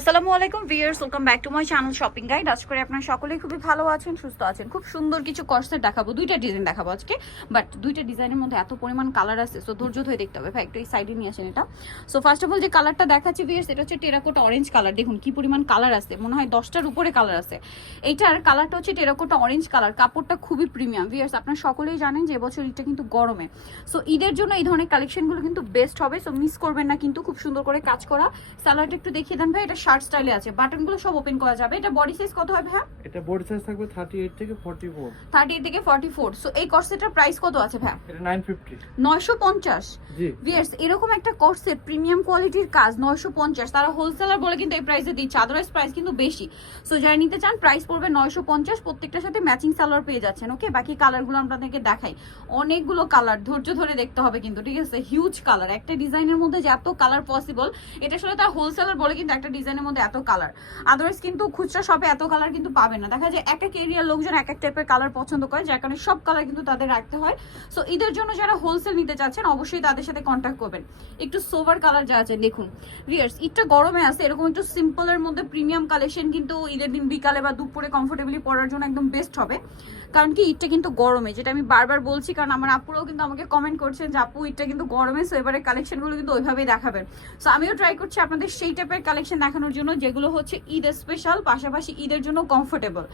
আসসালামু আলাইকুম viewers welcome back to my channel shopping guide আজ করে আপনারা সকলেই খুবই ভালো আছেন, সুস্থ আছেন। খুব সুন্দর কিছু কর্সেট দেখাবো, দুইটা ডিজাইন দেখাবো আজকে। বাট দুইটা ডিজাইনের মধ্যে এত পরিমাণ কালার আছে সো ধৈর্য ধরে দেখতে হবে। ভাই, একটু এই সাইডে নিয়ে আসেন এটা। সো ফার্স্ট অফ অল যে কালারটা দেখাচ্ছি ভিউয়ার্স, এটা হচ্ছে টেরাকোটা অরেঞ্জ কালার দেখুন কি পরিমাণ কালার আছে, মনে হয় দশটার উপরে কালার আছে। এইটার কালারটা হচ্ছে টেরাকোটা অরেঞ্জ কালার কাপড়টা খুবই প্রিমিয়াম ভিউয়ার্স, আপনারা সকলেই জানেন যে এবছর ঈদটা কিন্তু গরমে। সো ঈদের জন্য এই ধরনের কালেকশনগুলো কিন্তু বেস্ট হবে সো মিস করবেন না কিন্তু খুব সুন্দর করে কাজ করা। স্যালাডটা একটু দেখিয়ে দেন ভাই, এটা শার্ট স্টাইলে আছে। বাটনগুলো সব ওপেন করা যাবে। এটা বডি সাইজ কত হবে হ্যাঁ এটা বডি সাইজ থাকবে থার্টি এইট থেকে ফর্টি ফোর থার্টি থেকে ফর্টি ফোর সো এই কর্সেটার প্রাইস কত আছে ভাই এটা নাইন ফিফটি নয়শো পঞ্চাশ। জি। ভিয়ার্স এরকম একটা কোর্সের প্রিমিয়াম কোয়ালিটির কাজ নয়শো পঞ্চাশ। তারা হোলসেলার বলে কিন্তু এই প্রাইসে দিচ্ছে। আদারওয়াইজ প্রাইস কিন্তু বেশি। সো যারা নিতে চান প্রাইস পড়বে নয়শো পঞ্চাশ। প্রত্যেকটার সাথে ম্যাচিং সালোয়ার পেয়ে যাচ্ছেন ওকে বাকি কালারগুলো আপনাদেরকে দেখাই। অনেকগুলো কালার ধৈর্য ধরে দেখতে হবে কিন্তু ঠিক আছে? হিউজ কালার একটা ডিজাইনের মধ্যে যে এত কালার পসিবল এটা আসলে তার হোলসেলার বলে কিন্তু একটা ডিজাইনের মধ্যে এত কালার আদারওয়াইজ কিন্তু খুচরা শপে এত কালার কিন্তু পাবে না। দেখা যায় এক এক এরিয়ার লোকজন এক এক টাইপের কালার পছন্দ করে, যার কারণে সব কালার কিন্তু তাদের রাখতে হয়। সো ঈদের জন্য যারা হোলসেল নিতে চাচ্ছেন, অবশ্যই তাদের সাথে কন্ট্যাক্ট করবেন। একটু সোভার কালার যা আছে, দেখুন। ভিয়ার্স ঈদটা গরমে আছে, এরকম একটু সিম্পলের মধ্যে প্রিমিয়াম কালেকশন কিন্তু ঈদের দিন বিকালে বা দুপুরে কমফোর্টেবলি পরার জন্য একদম বেস্ট হবে। কারণ কি ঈদটা কিন্তু গরমে যেটা আমি বারবার বলছি কারণ আমার আপুরাও কিন্তু আমাকে কমেন্ট করছেন যে আপু ঈদটা কিন্তু গরমে সো এবারে কালেকশনগুলো কিন্তু ওইভাবেই দেখাবেন। সো আমিও ট্রাই করছি আপনাদের সেই টাইপের কালেকশন দেখানোর জন্য যেগুলো হচ্ছে ঈদ স্পেশাল পাশাপাশি ঈদের জন্য কমফোর্টেবল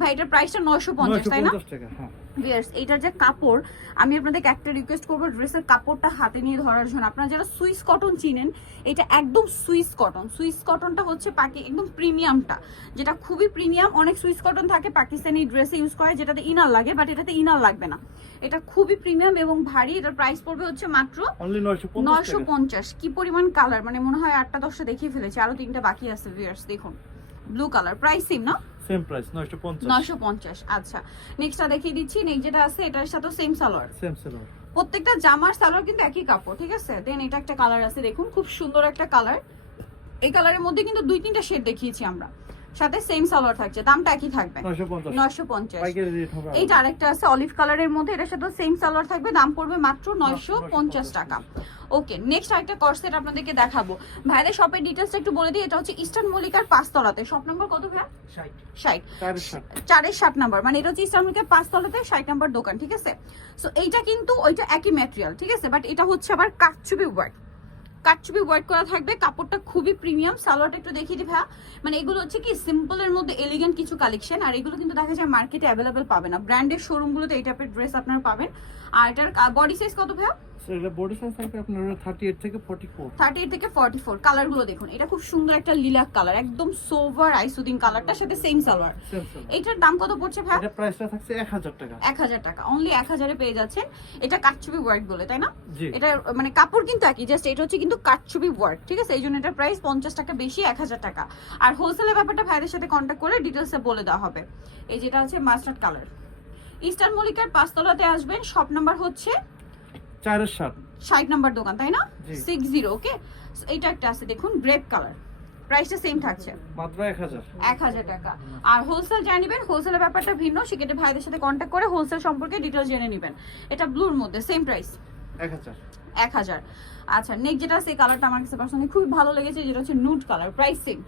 ভাই এটার প্রাইসটা নয়শো পঞ্চাশ তাই না? হ্যাঁ। ভিয়ার্স এইটার যে কাপড় আমি আপনাদেরকে একটা রিকোয়েস্ট করব ড্রেসের কাপড়টা হাতে নিয়ে ধরার জন্য। আপনারা যারা সুইস কটন চিনেন এটা একদম সুইস কটন সুইস কটনটা হচ্ছে পাকি একদম প্রিমিয়ামটা যেটা খুবই প্রিমিয়াম অনেক সুইস কটন থাকে পাকিস্তানি ড্রেসে ইউজ করে যেটাতে ইনার লাগে বাট এটাতে ইনার লাগবে না। এটা খুবই প্রিমিয়াম এবং ভারী এটার প্রাইস পড়বে হচ্ছে মাত্র নয়শো পঞ্চাশ কি পরিমাণ কালার মানে মনে হয় আটটা দশটা দেখিয়ে ফেলেছে আরও তিনটা বাকি আছে ভিয়ার্স দেখুন। ব্লু কালার প্রাইস সেম না সেম প্রাইস নয়শো পঞ্চাশ। নয়শো পঞ্চাশ আচ্ছা। নেক্সটটা দেখিয়ে দিচ্ছি নেক্সট যেটা আছে এটার সাথে সেম সালোয়ার সেম সেলার প্রত্যেকটা জামার সালোয়ার কিন্তু একই কাপড় ঠিক আছে? দেন এটা একটা কালার আছে দেখুন খুব সুন্দর একটা কালার এই কালারের মধ্যে কিন্তু দুই তিনটা শেড দেখিয়েছি আমরা। সাথে সেম সালোয়ার থাকছে দামটা একই থাকবে। নয়শো পঞ্চাশ। নয়শো পঞ্চাশ। পাইকারি রেট হবে আলাদা। এইটা আরেকটা আছে অলিভ কালারের মধ্যে এটার সাথে সেম সালোয়ার থাকবে দাম পড়বে মাত্র নয়শো পঞ্চাশ টাকা। ওকে নেক্সট আরেকটা কর্সেট আপনাদেরকে দেখাবো। ভাইদের শপের ডিটেলসটা একটু বলে দিই এটা হচ্ছে ইস্টার্ন মল্লিকার পাঁচতলাতে। শপ নম্বর কত ভাই ষাট। চারের ষাট চারের ষাট নাম্বার মানে এটা হচ্ছে ইস্টার্ন ইসলামিকের পাঁচতলাতে ষাট নাম্বার দোকান ঠিক আছে? সো এইটা কিন্তু ওইটা একই ম্যাটেরিয়াল ঠিক আছে? বাট এটা হচ্ছে আবার কাটচুবি ওয়ার্ক কাটচুবি ওয়ার্ক করা থাকবে, কাপড়টা খুবই প্রিমিয়াম সালোয়ারটা একটু দেখিয়ে দিই ভাইয়া। মানে এগুলো হচ্ছে কি সিম্পলের মধ্যে এলিগেন্ট কিছু কালেকশন আর এগুলো কিন্তু দেখা যায় মার্কেটে অ্যাভেলেবেল পাবে না। ব্র্যান্ডের শোরুমগুলোতে এই টাইপের ড্রেস আপনারা পাবেন। আর এটার বডি সাইজ কত ভাইয়া? বডি সাইজ থাকবে আপনার থেকে থেকে দেখুন এটা খুব সুন্দর একটা লিলাক কালার একদম সোভার কালারটার সাথে সেম সালোয়ার দাম কত পড়ছে ভাইয়া? এটা প্রাইসটা থাকছে এক হাজার টাকা। অনলি পেয়ে যাচ্ছেন। এটা কাটছবি ওয়ার্ক বলে তাই না? এটা মানে কাপড় কিন্তু একই জাস্ট এটা হচ্ছে কিন্তু কাটছবি ওয়ার্ক ঠিক আছে? এই জন্য এটার প্রাইস পঞ্চাশ টাকা বেশি এক হাজার টাকা। আর হোলসেলের ব্যাপারটা ভাইদের সাথে কন্ট্যাক্ট করে ডিটেলসে বলে দেওয়া হবে। এই যেটা হচ্ছে মাস্টার্ড কালার ইস্টার্ন মল্লিকার পাঁচতলাতে আসবেন শপ নাম্বার হচ্ছে চারের ষাট নাম্বার দোকান তাই না? সিক্স জিরো ওকে এইটা একটা আছে দেখুন গ্রেপ কালার প্রাইসটা সেম থাকছে। মাত্র এক হাজার। টাকা। আর হোলসেল জানিবেন হোলসেলের ব্যাপারটা ভিন্ন সেক্ষেত্রে ভাইদের সাথে কন্ট্যাক্ট করে হোলসেল সম্পর্কে ডিটেলস জেনে নেবেন। এটা ব্লুর মধ্যে সেম প্রাইস এক হাজার। আচ্ছা নেক্সট যেটা আছে কালারটা আমার কাছে পার্সোনালি খুব ভালো লেগেছে যেটা হচ্ছে nude colour price same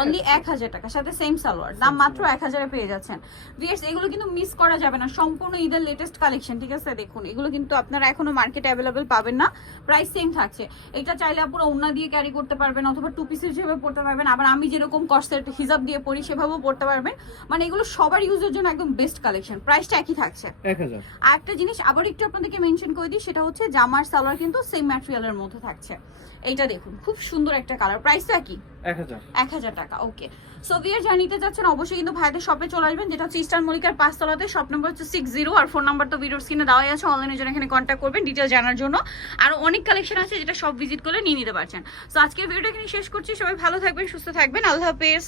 only এক হাজার টাকা। সাথে সেম সালোয়ার। দাম মাত্র এক হাজারে পেয়ে যাচ্ছেন। ভিয়ার্স এগুলো কিন্তু মিস করা যাবে না। সম্পূর্ণ ঈদের লেটেস্ট কালেকশন ঠিক আছে? দেখুন এগুলো কিন্তু আপনারা এখনও মার্কেটে অ্যাভেলেবেল পাবেন না। প্রাইস সেম থাকছে। এটা চাইলে আপুরা ওন্না দিয়ে ক্যারি করতে পারবেন অথবা টু পিসের হিসেবে পড়তে পারবেন। আবার আমি যেরকম কস্টের হিসাব দিয়ে পড়ি সেভাবেও পড়তে পারবেন। মানে এগুলো সবার ইউজের জন্য একদম বেস্ট কালেকশন প্রাইসটা একই থাকছে। আর একটা জিনিস আবার একটু আপনাদেরকে মেনশন করে দিই সেটা হচ্ছে জামার সালোয়ার কিন্তু সেম ম্যাটেরিয়ালের মধ্যে থাকছে। এইটা দেখুন খুব সুন্দর একটা কালার প্রাইস কি? এক হাজার। এক হাজার টাকা ওকে সো বিয়ার যা নিতে যাচ্ছেন অবশ্যই কিন্তু ভাইদের শপে চলে আসবেন যেটা হচ্ছে ইস্টার্ন মলিকার পাঁচতলাতে শপ নম্বর হচ্ছে সিক্স জিরো আর ফোন নাম্বার তো ভিডিও স্ক্রিনে দেওয়াই আছে অনলাইনে জন্য এখানে কন্ট্যাক্ট করবেন ডিটেল জানার জন্য। আর অনেক কালেকশন আছে যেটা সব ভিজিট করে নিয়ে নিতে পারছেন। সো আজকে ভিডিওটা এখানে শেষ করছি সবাই ভালো থাকবেন সুস্থ থাকবেন আল্লাহ হাফেজ।